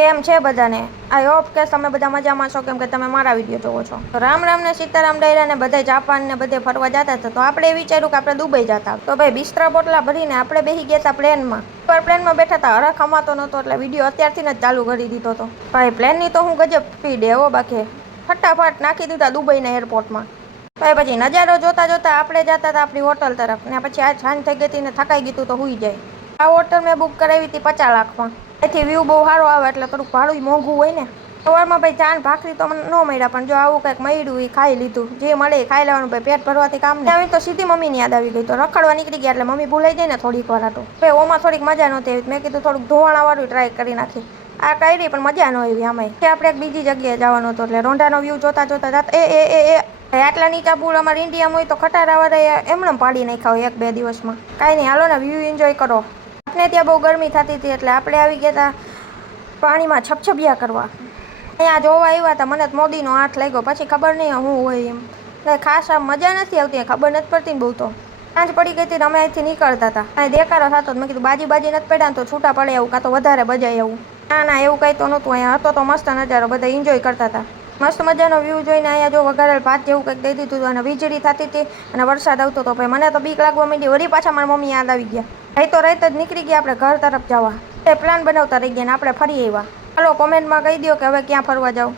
કેમ છે બધાને? આઈ હોપ કે તમે બધા મજામાં છો, કેમ કે તમે મારા વિડીયો જોવો છો. તો રામ રામ ને સીતારામ ડાયરા ને બધા જાપાન ને બધે ફરવા જતા હતા. તો આપણે વિચાર્યું કે આપણે દુબઈ જતા. તો ભાઈ બિસ્તરા પોટલા ભરીને આપણે બેસી ગયા હતા પ્લેનમાં. પર પ્લેનમાં બેઠા હતા, હરખ હમાતો નહોતો એટલે વિડીયો અત્યારથી જ ચાલુ કરી દીધો હતો. ભાઈ પ્લેનની તો હું ગજબ સ્પીડ હો, બાકી ફટાફટ નાખી દીધા દુબઈના એરપોર્ટમાં. ભાઈ પછી નજારો જોતા જોતા આપણે જતા હતા આપણી હોટલ તરફ, ને પછી આ સાંજ થઈ ગઈ હતી ને થકાઈ ગયું તો હુઈ જાય. આ હોટલ મેં બુક કરાવી હતી 50 લાખમાં. એથી વ્યૂ બહુ સારો આવે એટલે થોડુંક ભાડું મોંઘું હોય ને. સવારમાં ભાઈ ચા ભાખરી તો મને ન મળ્યા, પણ જો આવું કંઈક મળ્યું એ ખાઈ લીધું. જે મળે એ ખાઈ લેવાનું ભાઈ, પેટ ભરવાથી કામ ને. આવી તો સીધી મમ્મીની યાદ આવી ગઈ, તો રખડવા નીકળી ગયા એટલે મમ્મી ભૂલાઈ જાય ને થોડીક વાર હતું. ભાઈ ઓમાં થોડીક મજા નહોતી આવી, મેં કીધું થોડુંક ધોવાણાવાળું ટ્રાય કરી નાખી. આ કરી પણ મજા ન આવી આમાંય. આપણે એક બીજી જગ્યાએ જવાનું હતું એટલે રોંઢાનો વ્યૂ જોતા જોતા આટલા નીચા પુલ અમારે ઇન્ડિયામાં હોય તો ખટારાવાળા એમણે પાડી નાખ્યા હોય 1-2 દિવસમાં. કાંઈ નહીં, હાલો ને વ્યૂ એન્જોય કરો. આપણે ત્યાં બહુ ગરમી થતી હતી એટલે આપણે આવી ગયા હતા પાણીમાં છપછપિયા કરવા. અહીંયા જોવા આવ્યા હતા, મને મોદીનો હાથ લાગ્યો, પછી ખબર નહીં શું હોય એમ. ખાસ આમ મજા નથી આવતી, ખબર નથી પડતી ને બહુ. તો સાંજ પડી ગઈ હતી, અમે અહીંથી નીકળતા હતા. અહીં દેખાડો થતો, મેં કીધું બાજી નથી પડ્યા ને તો છૂટા પડે એવું, કાં તો વધારે બજાય એવું. ના એવું કંઈ તો નહોતું, અહીંયા હતો તો મસ્ત નજારો, બધા એન્જોય કરતા હતા. મસ્ત મજાનો વ્યૂ જોઈને અહીંયા જો વઘારેલ ભાત જેવું કંઈક દઈ દીધું અને વીજળી થતી હતી અને વરસાદ આવતો હતો. ભાઈ મને તો બીક લાગવા માંડી, વળી પાછા મારી મમ્મી યાદ આવી ગયા. અહીં તો રાત જ નીકળી ગયા આપણે ઘર તરફ જવા. એ પ્લાન બનાવતા રહી ગયા ને આપણે ફરી આવ્યા. ચાલો કોમેન્ટમાં કહી દો કે હવે ક્યાં ફરવા જાવ.